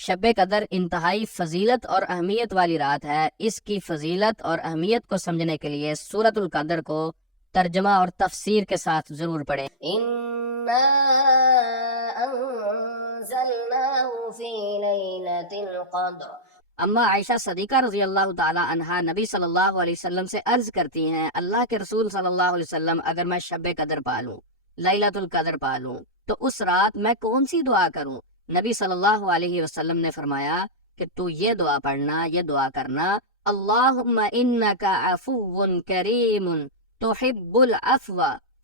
شب قدر انتہائی فضیلت اور اہمیت والی رات ہے۔ اس کی فضیلت اور اہمیت کو سمجھنے کے لیے سورۃ القدر کو ترجمہ اور تفسیر کے ساتھ ضرور پڑھیں۔ اِنَّا أَنزَلْنَاهُ فِي لَيْلَةِ الْقَدْرِ۔ اما عائشہ صدیقہ رضی اللہ تعالی عنہا نبی صلی اللہ علیہ وسلم سے عرض کرتی ہیں، اللہ کے رسول صلی اللہ علیہ وسلم، اگر میں شب قدر پالوں، لیلۃ القدر پالوں، تو اس رات میں کون سی دعا کروں؟ نبی صلی اللہ علیہ وسلم نے فرمایا کہ تو یہ دعا پڑھنا، یہ دعا کرنا، اللہم انک عفو کریم تحب العفو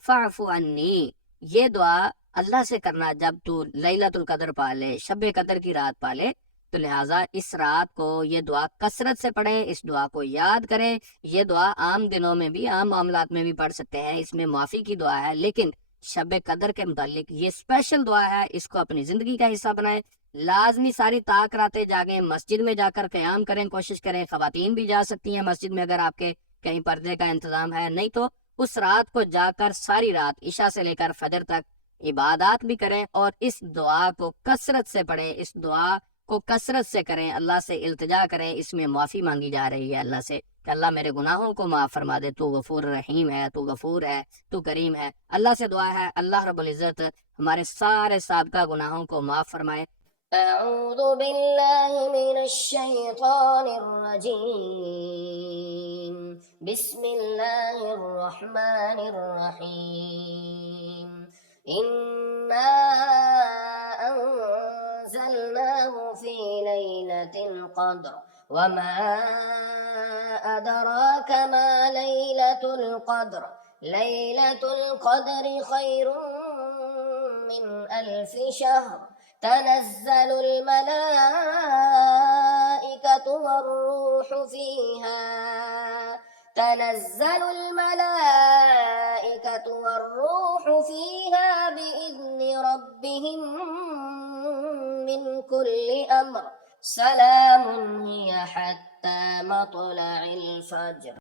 فاعف عنی۔ یہ دعا اللہ سے کرنا جب تو لیلۃ القدر پالے، شب قدر کی رات پالے، تو لہٰذا اس رات کو یہ دعا کثرت سے پڑھیں، اس دعا کو یاد کریں۔ یہ دعا عام دنوں میں بھی، عام معاملات میں بھی پڑھ سکتے ہیں، اس میں معافی کی دعا ہے، لیکن شب قدر کے متعلق یہ اسپیشل دعا ہے، اس کو اپنی زندگی کا حصہ بنائیں۔ لازمی ساری طاق راتیں جاگیں، مسجد میں جا کر قیام کریں، کوشش کریں۔ خواتین بھی جا سکتی ہیں مسجد میں اگر آپ کے کہیں پردے کا انتظام ہے، نہیں تو اس رات کو جا کر ساری رات عشاء سے لے کر فجر تک عبادات بھی کریں اور اس دعا کو کثرت سے پڑھیں، اس دعا کو کثرت سے کریں، اللہ سے التجا کریں۔ اس میں معافی مانگی جا رہی ہے اللہ سے کہ اللہ میرے گناہوں کو معاف فرما دے، تو غفور رحیم ہے، تو غفور ہے، تو کریم ہے۔ اللہ سے دعا ہے اللہ رب العزت ہمارے سارے سابقہ گناہوں کو معاف فرمائے۔ اعوذ باللہ من الشیطان الرجیم، بسم اللہ الرحمن الرحیم، انا انزلناه في ليلة القدر وما أدراك ما ليلة القدر ليلة القدر خير من 1000 شهر تنزل الملائكة والروح فيها بإذن ربهم من كل أمر، سلام هي حتى مطلع الفجر۔